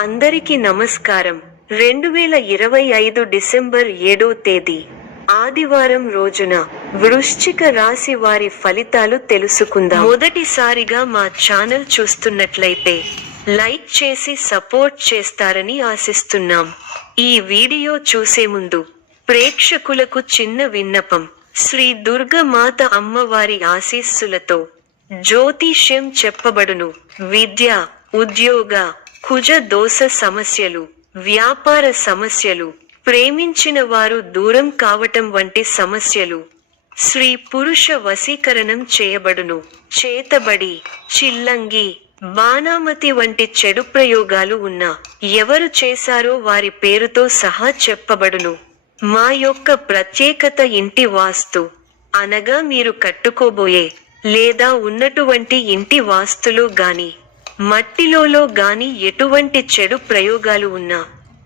అందరికీ నమస్కారం. 2025 డిసెంబర్ 7వ తేదీ ఆదివారం రోజున వృశ్చిక రాశి వారి ఫలితాలు తెలుసుకుందాం. మొదటిసారిగా మా ఛానల్ చూస్తున్నట్లయితే లైక్ చేసి సపోర్ట్ చేస్తారని ఆశిస్తున్నాం. ఈ వీడియో చూసే ముందు ప్రేక్షకులకు చిన్న విన్నపం. శ్రీ దుర్గమాత అమ్మవారి ఆశీస్సులతో జ్యోతిష్యం చెప్పబడును. విద్య, ఉద్యోగ, కుజ దోష సమస్యలు, వ్యాపార సమస్యలు, ప్రేమించిన వారు దూరం కావటం వంటి సమస్యలు, స్త్రీ పురుష వశీకరణం చేయబడును. చేతబడి, చిల్లంగి, బాణామతి వంటి చెడు ప్రయోగాలు ఉన్నా ఎవరు చేశారో వారి పేరుతో సహా చెప్పబడును. మా యొక్క ప్రత్యేకత ఇంటి వాస్తు అనగా మీరు కట్టుకోబోయే లేదా ఉన్నటువంటి ఇంటి వాస్తులో గాని మట్టిలో గాని ఎటువంటి చెడు ప్రయోగాలు ఉన్నా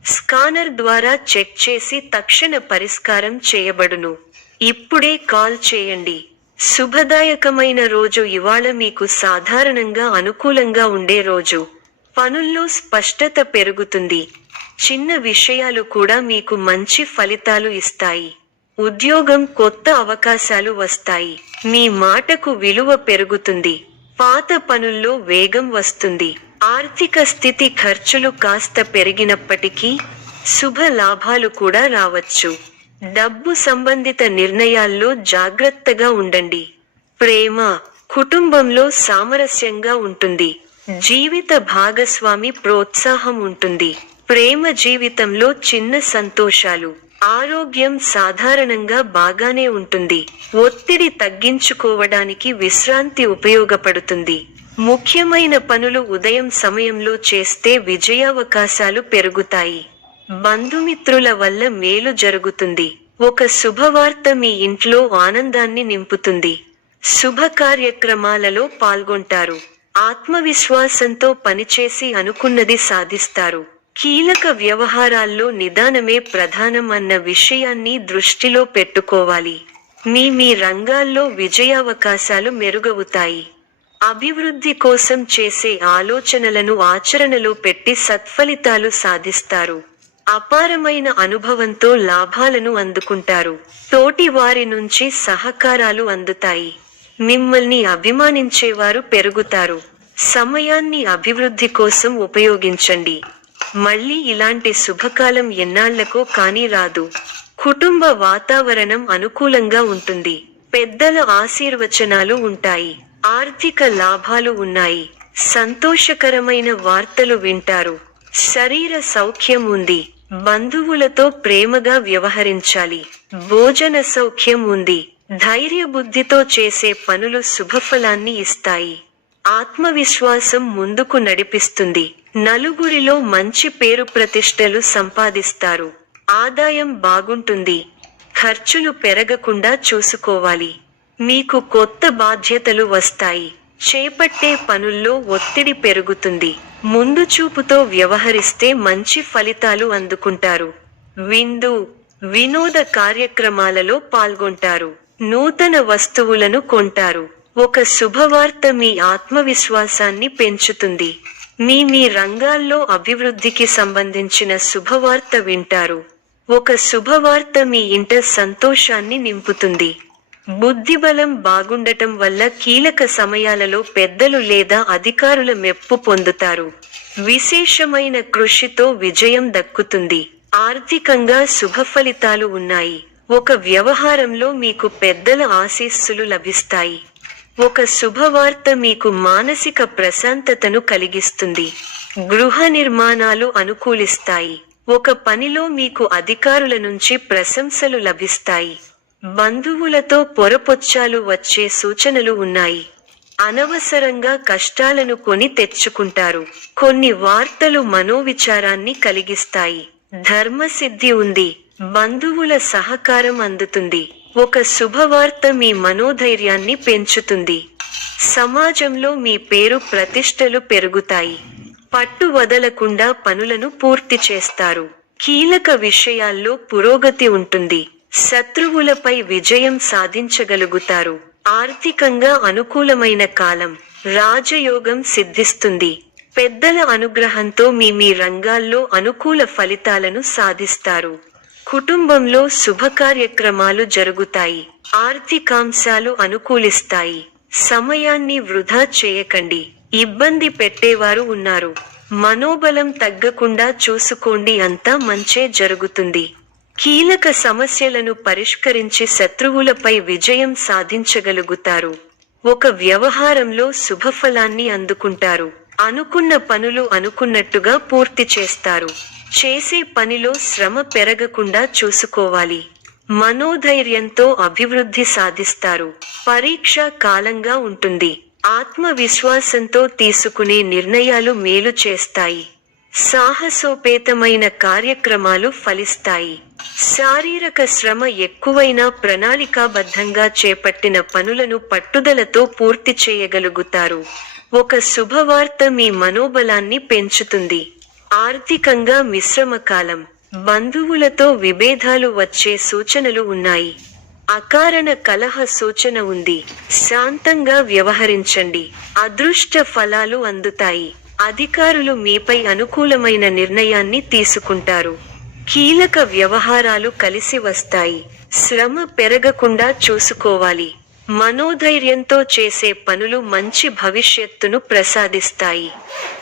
స్కానర్ ద్వారా చెక్ చేసి తక్షణ పరిష్కారం చేయబడును. ఇప్పుడే కాల్ చేయండి. శుభదాయకమైన రోజు ఇవాళ మీకు సాధారణంగా అనుకూలంగా ఉండే రోజు. పనుల్లో స్పష్టత పెరుగుతుంది. చిన్న విషయాలు కూడా మీకు మంచి ఫలితాలు ఇస్తాయి. ఉద్యోగం, కొత్త అవకాశాలు వస్తాయి. మీ మాటకు విలువ పెరుగుతుంది. పాత పనుల్లో వేగం వస్తుంది. ఆర్థిక స్థితి ఖర్చులు కాస్త పెరిగినప్పటికీ శుభ లాభాలు కూడా రావచ్చు. డబ్బు సంబంధిత నిర్ణయాల్లో జాగ్రత్తగా ఉండండి. ప్రేమ, కుటుంబంలో సామరస్యంగా ఉంటుంది. జీవిత భాగస్వామి ప్రోత్సాహం ఉంటుంది. ప్రేమ జీవితంలో చిన్న సంతోషాలు. ఆరోగ్యం సాధారణంగా బాగానే ఉంటుంది. ఒత్తిడి తగ్గించుకోవడానికి విశ్రాంతి ఉపయోగపడుతుంది. ముఖ్యమైన పనులు ఉదయం సమయంలో చేస్తే విజయావకాశాలు పెరుగుతాయి. బంధుమిత్రుల వల్ల మేలు జరుగుతుంది. ఒక శుభవార్త మీ ఇంట్లో ఆనందాన్ని నింపుతుంది. శుభ కార్యక్రమాలలో పాల్గొంటారు. ఆత్మవిశ్వాసంతో పనిచేసి అనుకున్నది సాధిస్తారు. కీలక వ్యవహారాల్లో నిదానమే ప్రధానం అన్న విషయాన్ని దృష్టిలో పెట్టుకోవాలి. మీ రంగాల్లో విజయావకాశాలు మెరుగవుతాయి. అభివృద్ధి కోసం చేసే ఆలోచనలను ఆచరణలో పెట్టి సత్ఫలితాలు సాధిస్తారు. అపారమైన అనుభవంతో లాభాలను అందుకుంటారు. తోటి వారి నుంచి సహకారాలు అందుతాయి. మిమ్మల్ని అభిమానించేవారు పెరుగుతారు. సమయాన్ని అభివృద్ధి కోసం ఉపయోగించండి. మళ్ళీ ఇలాంటి శుభకాలం ఎన్నాళ్లకో కానీ రాదు. కుటుంబ వాతావరణం అనుకూలంగా ఉంటుంది. పెద్దల ఆశీర్వచనాలు ఉంటాయి. ఆర్థిక లాభాలు ఉన్నాయి. సంతోషకరమైన వార్తలు వింటారు. శరీర సౌఖ్యం ఉంది. బంధువులతో ప్రేమగా వ్యవహరించాలి. భోజన సౌఖ్యం ఉంది. ధైర్యబుద్ధితో చేసే పనులు శుభఫలాన్ని ఇస్తాయి. ఆత్మవిశ్వాసం ముందుకు నడిపిస్తుంది. నలుగురిలో మంచి పేరు ప్రతిష్టలు సంపాదిస్తారు. ఆదాయం బాగుంటుంది. ఖర్చులు పెరగకుండా చూసుకోవాలి. మీకు కొత్త బాధ్యతలు వస్తాయి. చేపట్టే పనుల్లో ఒత్తిడి పెరుగుతుంది. ముందు చూపుతో వ్యవహరిస్తే మంచి ఫలితాలు అందుకుంటారు. విందు, వినోద కార్యక్రమాలలో పాల్గొంటారు. నూతన వస్తువులను కొంటారు. ఒక శుభవార్త మీ ఆత్మవిశ్వాసాన్ని పెంచుతుంది. మీ రంగాల్లో అభివృద్ధికి సంబంధించిన శుభవార్త వింటారు. ఒక శుభవార్త మీ ఇంట సంతోషాన్ని నింపుతుంది. బుద్ధిబలం బాగుండటం వల్ల కీలక సమయాలలో పెద్దలు లేదా అధికారుల మెప్పు పొందుతారు. విశేషమైన కృషితో విజయం దక్కుతుంది. ఆర్థికంగా శుభఫలితాలు ఉన్నాయి. ఒక వ్యవహారంలో మీకు పెద్దల ఆశీస్సులు లభిస్తాయి. ఒక శుభవార్త మీకు మానసిక ప్రశాంతతను కలిగిస్తుంది. గృహ నిర్మాణాలు అనుకూలిస్తాయి. ఒక పనిలో మీకు అధికారుల నుంచి ప్రశంసలు లభిస్తాయి. బంధువులతో పొరపొచ్చాలు వచ్చే సూచనలు ఉన్నాయి. అనవసరంగా కష్టాలను కొని తెచ్చుకుంటారు. కొన్ని వార్తలు మనోవిచారాన్ని కలిగిస్తాయి. ధర్మసిద్ధి ఉంది. బంధువుల సహకారం అందుతుంది. ఒక శుభవార్త మీ మనోధైర్యాన్ని పెంచుతుంది. సమాజంలో మీ పేరు ప్రతిష్టలు పెరుగుతాయి. పట్టు వదలకుండా పనులను పూర్తి చేస్తారు. కీలక విషయాల్లో పురోగతి ఉంటుంది. శత్రువులపై విజయం సాధించగలుగుతారు. ఆర్థికంగా అనుకూలమైన కాలం. రాజయోగం సిద్ధిస్తుంది. పెద్దల అనుగ్రహంతో మీ రంగాల్లో అనుకూల ఫలితాలను సాధిస్తారు. కుటుంబంలో శుభకార్యక్రమాలు జరుగుతాయి. ఆర్థికాంశాలు అనుకూలిస్తాయి. సమయాన్ని వృధా చేయకండి. ఇబ్బంది పెట్టేవారు ఉన్నారు. మనోబలం తగ్గకుండా చూసుకోండి, అంతా మంచే జరుగుతుంది. కీలక సమస్యలను పరిష్కరించి శత్రువులపై విజయం సాధించగలుగుతారు. ఒక వ్యవహారంలో శుభఫలాన్ని అందుకుంటారు. అనుకున్న పనులు అనుకున్నట్టుగా పూర్తి చేస్తారు. చేసే పనిలో శ్రమ పెరగకుండా చూసుకోవాలి. మనోధైర్యంతో అభివృద్ధి సాధిస్తారు. పరీక్ష కాలంగా ఉంటుంది. ఆత్మవిశ్వాసంతో తీసుకునే నిర్ణయాలు మేలు చేస్తాయి. సాహసోపేతమైన కార్యక్రమాలు ఫలిస్తాయి. శారీరక శ్రమ ఎక్కువైనా ప్రణాళికాబద్ధంగా చేపట్టిన పనులను పట్టుదలతో పూర్తి చేయగలుగుతారు. ఒక శుభవార్త మీ మనోబలాన్ని పెంచుతుంది. ఆర్థికంగా మిశ్రమకాలం. బంధువులతో విభేదాలు వచ్చే సూచనలు ఉన్నాయి. అకారణ కలహ సూచన ఉంది. శాంతంగా వ్యవహరించండి. అదృష్ట ఫలాలు అందుతాయి. అధికారులు మీపై అనుకూలమైన నిర్ణయాన్ని తీసుకుంటారు. కీలక వ్యవహారాలు కలిసి వస్తాయి. శ్రమ పెరగకుండా చూసుకోవాలి. మనోధైర్యంతో చేసే పనులు మంచి భవిష్యత్తును ప్రసాదిస్తాయి.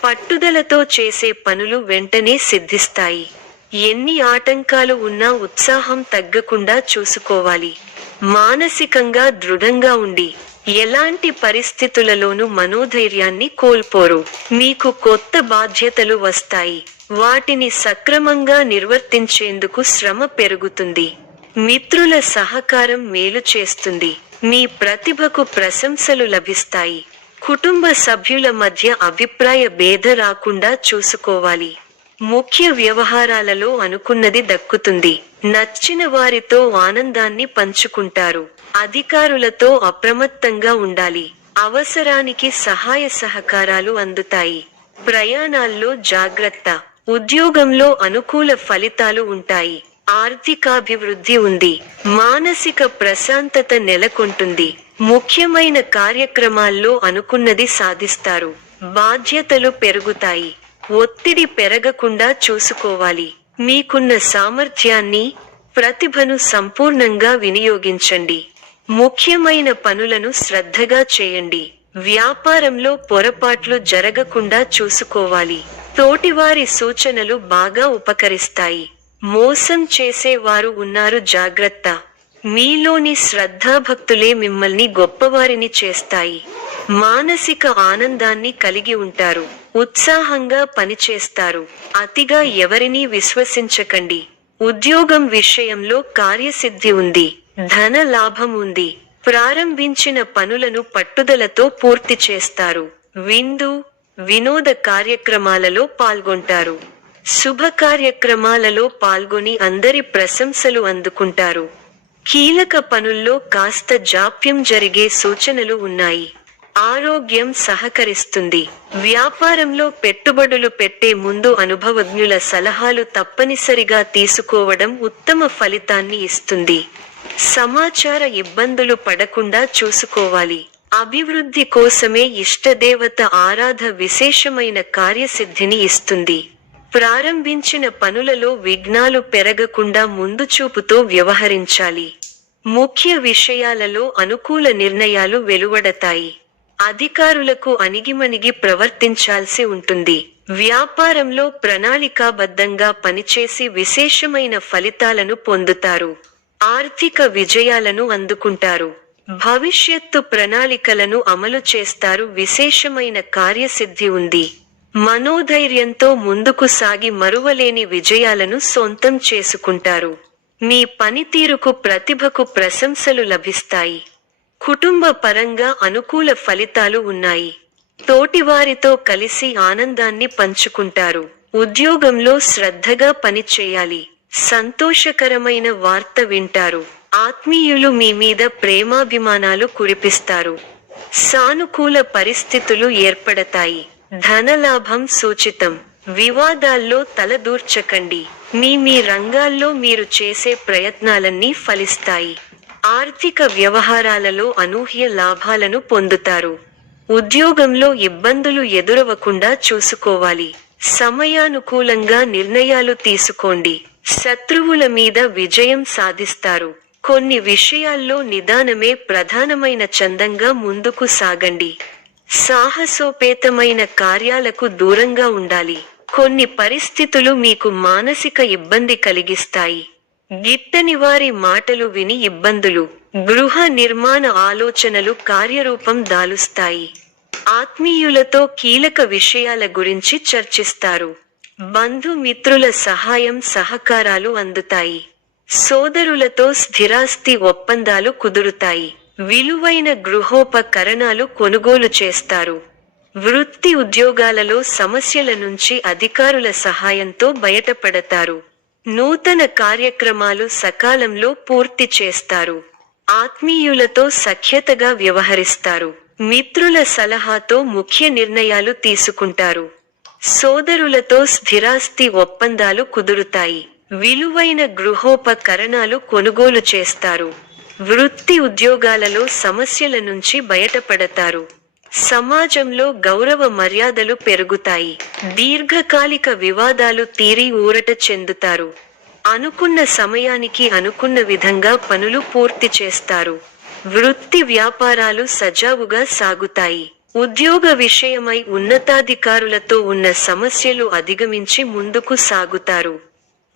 పట్టుదలతో చేసే పనులు వెంటనే సిద్ధిస్తాయి. ఎన్ని ఆటంకాలు ఉన్నా ఉత్సాహం తగ్గకుండా చూసుకోవాలి. మానసికంగా దృఢంగా ఉండి ఎలాంటి పరిస్థితులలోనూ మనోధైర్యాన్ని కోల్పోరు. మీకు కొత్త బాధ్యతలు వస్తాయి. వాటిని సక్రమంగా నిర్వర్తించేందుకు శ్రమ పెరుగుతుంది. మిత్రుల సహకారం మేలు చేస్తుంది. మీ ప్రతిభకు ప్రశంసలు లభిస్తాయి. కుటుంబ సభ్యుల మధ్య అభిప్రాయ భేద రాకుండా చూసుకోవాలి. ముఖ్య వ్యవహారాలలో అనుకున్నది దక్కుతుంది. నచ్చిన వారితో ఆనందాన్ని పంచుకుంటారు. అధికారులతో అప్రమత్తంగా ఉండాలి. అవసరానికి సహాయ సహకారాలు అందుతాయి. ప్రయాణాల్లో జాగ్రత్త. ఉద్యోగంలో అనుకూల ఫలితాలు ఉంటాయి. ఆర్థికాభివృద్ధి ఉంది. మానసిక ప్రశాంతత నెలకొంటుంది. ముఖ్యమైన కార్యక్రమాల్లో అనుకున్నది సాధిస్తారు. బాధ్యతలు పెరుగుతాయి. ఒత్తిడి పెరగకుండా చూసుకోవాలి. మీకున్న సామర్థ్యాన్ని, ప్రతిభను సంపూర్ణంగా వినియోగించండి. ముఖ్యమైన పనులను శ్రద్ధగా చేయండి. వ్యాపారంలో పొరపాట్లు జరగకుండా చూసుకోవాలి. తోటివారి సూచనలు బాగా ఉపకరిస్తాయి. మోసం చేసేవారు ఉన్నారు, జాగ్రత్త. మీలోని శ్రద్ధాభక్తులే మిమ్మల్ని గొప్పవారిని చేస్తాయి. మానసిక ఆనందాన్ని కలిగి ఉంటారు. ఉత్సాహంగా పనిచేస్తారు. అతిగా ఎవరినీ విశ్వసించకండి. ఉద్యోగం విషయంలో కార్యసిద్ధి ఉంది. ధన లాభం ఉంది. ప్రారంభించిన పనులను పట్టుదలతో పూర్తి చేస్తారు. వినోద కార్యక్రమాలలో పాల్గొంటారు. శుభ కార్యక్రమాలలో పాల్గొని అందరి ప్రశంసలు అందుకుంటారు. కీలక పనుల్లో కాస్త జాప్యం జరిగే సూచనలు ఉన్నాయి. ఆరోగ్యం సహకరిస్తుంది. వ్యాపారంలో పెట్టుబడులు పెట్టే ముందు అనుభవజ్ఞుల సలహాలు తప్పనిసరిగా తీసుకోవడం ఉత్తమ ఫలితాన్ని ఇస్తుంది. సమాచార ఇబ్బందులు పడకుండా చూసుకోవాలి. అభివృద్ధి కోసమే ఇష్టదేవత ఆరాధ విశేషమైన కార్యసిద్ధిని ఇస్తుంది. ప్రారంభించిన పనులలో విఘ్నాలు పెరగకుండా ముందుచూపుతో వ్యవహరించాలి. ముఖ్య విషయాలలో అనుకూల నిర్ణయాలు వెలువడతాయి. అధికారులకు అణిగిమణిగి ప్రవర్తించాల్సి ఉంటుంది. వ్యాపారంలో ప్రణాళికాబద్ధంగా పనిచేసి విశేషమైన ఫలితాలను పొందుతారు. ఆర్థిక విజయాలను అందుకుంటారు. భవిష్యత్తు ప్రణాళికలను అమలు చేస్తారు. విశేషమైన కార్యసిద్ధి ఉంది. మనోధైర్యంతో ముందుకు సాగి మరువలేని విజయాలను సొంతం చేసుకుంటారు. మీ పనితీరుకు, ప్రతిభకు ప్రశంసలు లభిస్తాయి. కుటుంబ పరంగా అనుకూల ఫలితాలు ఉన్నాయి. తోటివారితో కలిసి ఆనందాన్ని పంచుకుంటారు. ఉద్యోగంలో శ్రద్ధగా పనిచేయాలి. సంతోషకరమైన వార్త వింటారు. ఆత్మీయులు మీ మీద ప్రేమాభిమానాలు కురిపిస్తారు. సానుకూల పరిస్థితులు ఏర్పడతాయి. ధనలాభం సూచితం. వివాదాల్లో తలదూర్చకండి. మీ రంగాల్లో మీరు చేసే ప్రయత్నాలన్నీ ఫలిస్తాయి. ఆర్థిక వ్యవహారాలలో అనూహ్య లాభాలను పొందుతారు. ఉద్యోగంలో ఇబ్బందులు ఎదురవకుండా చూసుకోవాలి. సమయానుకూలంగా నిర్ణయాలు తీసుకోండి. శత్రువుల మీద విజయం సాధిస్తారు. కొన్ని విషయాల్లో నిదానమే ప్రధానమైన చందంగా ముందుకు సాగండి. సాహసోపేతమైన కార్యాలకు దూరంగా ఉండాలి. కొన్ని పరిస్థితులు మీకు మానసిక ఇబ్బంది కలిగిస్తాయి. గిట్టని వారి మాటలు విని ఇబ్బందులు, గృహ నిర్మాణ ఆలోచనలు కార్యరూపం దాలుస్తాయి. ఆత్మీయులతో కీలక విషయాల గురించి చర్చిస్తారు. బంధుమిత్రుల సహాయం సహకారాలు అందుతాయి. సోదరులతో స్థిరాస్తి ఒప్పందాలు కుదురుతాయి. విలువైన గృహోపకరణాలు కొనుగోలు చేస్తారు. వృత్తి ఉద్యోగాలలో సమస్యల నుంచి అధికారుల సహాయంతో బయటపడతారు. నూతన కార్యక్రమాలు సకాలంలో పూర్తి చేస్తారు. ఆత్మీయులతో సఖ్యతగా వ్యవహరిస్తారు. మిత్రుల సలహాతో ముఖ్య నిర్ణయాలు తీసుకుంటారు. సోదరులతో స్థిరాస్తి ఒప్పందాలు కుదురుతాయి. విలువైన గృహోపకరణాలు కొనుగోలు చేస్తారు. వృత్తి ఉద్యోగాలలో సమస్యల నుంచి బయటపడతారు. సమాజంలో గౌరవ మర్యాదలు పెరుగుతాయి. దీర్ఘకాలిక వివాదాలు తీరి ఊరట చెందుతారు. అనుకున్న సమయానికి అనుకున్న విధంగా పనులు పూర్తి చేస్తారు. వృత్తి వ్యాపారాలు సజావుగా సాగుతాయి. ఉద్యోగ విషయమై ఉన్నతాధికారులతో ఉన్న సమస్యలు అధిగమించి ముందుకు సాగుతారు.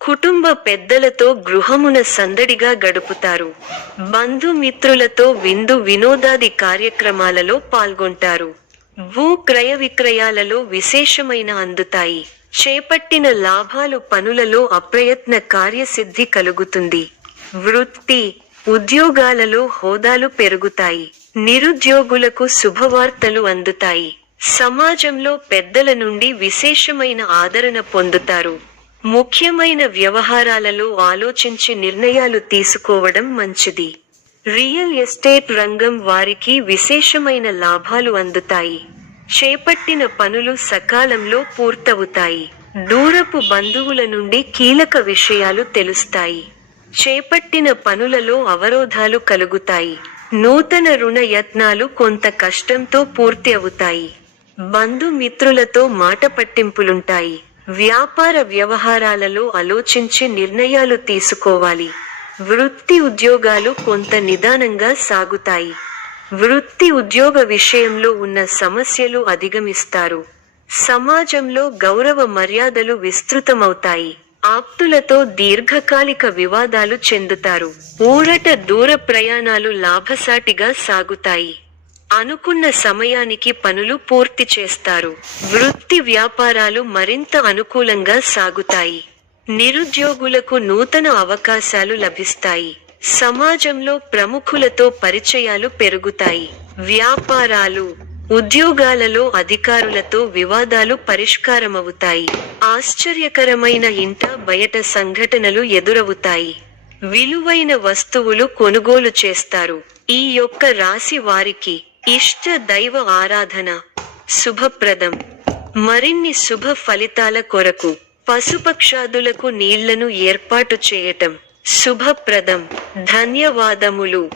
కుటుంబ పెద్దలతో గృహమున సందడిగా గడుపుతారు. బంధుమిత్రులతో విందు వినోదాది కార్యక్రమాలలో పాల్గొంటారు. భూ క్రయ విక్రయాలలో విశేషమైన అందుతాయి. చేపట్టిన లాభాలు పనులలో అప్రయత్న కార్యసిద్ధి కలుగుతుంది. వృత్తి ఉద్యోగాలలో హోదాలు పెరుగుతాయి. నిరుద్యోగులకు శుభవార్తలు అందుతాయి. సమాజంలో పెద్దల నుండి విశేషమైన ఆదరణ పొందుతారు. ముఖ్యమైన వ్యవహారాలలో ఆలోచించి నిర్ణయాలు తీసుకోవడం మంచిది. రియల్ ఎస్టేట్ రంగం వారికి విశేషమైన లాభాలు అందుతాయి. చేపట్టిన పనులు సకాలంలో పూర్తవుతాయి. దూరపు బంధువుల నుండి కీలక విషయాలు తెలుస్తాయి. చేపట్టిన పనులలో అవరోధాలు కలుగుతాయి. నూతన రుణ యత్నాలు కొంత కష్టంతో పూర్తి అవుతాయి. బంధుమిత్రులతో మాట పట్టింపులుంటాయి. వ్యాపార వ్యవహారాలలో ఆలోచించి నిర్ణయాలు తీసుకోవాలి. వృత్తి ఉద్యోగాలు కొంత నిదానంగా సాగుతాయి. వృత్తి ఉద్యోగ విషయంలో ఉన్న సమస్యలు అధిగమిస్తారు. సమాజంలో గౌరవ మర్యాదలు విస్తృతమవుతాయి. ఆప్తులతో దీర్ఘకాలిక వివాదాలు చెందుతారు. ఊరట దూర ప్రయాణాలు లాభసాటిగా సాగుతాయి. అనుకున్న సమయానికి పనులు పూర్తి చేస్తారు. వృత్తి వ్యాపారాలు మరింత అనుకూలంగా సాగుతాయి. నిరుద్యోగులకు నూతన అవకాశాలు లభిస్తాయి. సమాజంలో ప్రముఖులతో పరిచయాలు పెరుగుతాయి. వ్యాపారాలు ఉద్యోగాలలో అధికారులతో వివాదాలు పరిష్కారమవుతాయి. ఆశ్చర్యకరమైన ఇంట బయట సంఘటనలు ఎదురవుతాయి. విలువైన వస్తువులు కొనుగోలు చేస్తారు. ఈ యొక్క రాశి వారికి ఇష్ట దైవ ఆరాధన శుభప్రదం. మరిన్ని శుభ ఫలితాల కొరకు పశుపక్షాదులకు నీళ్లను ఏర్పాటు చేయటం శుభప్రదం. ధన్యవాదములు.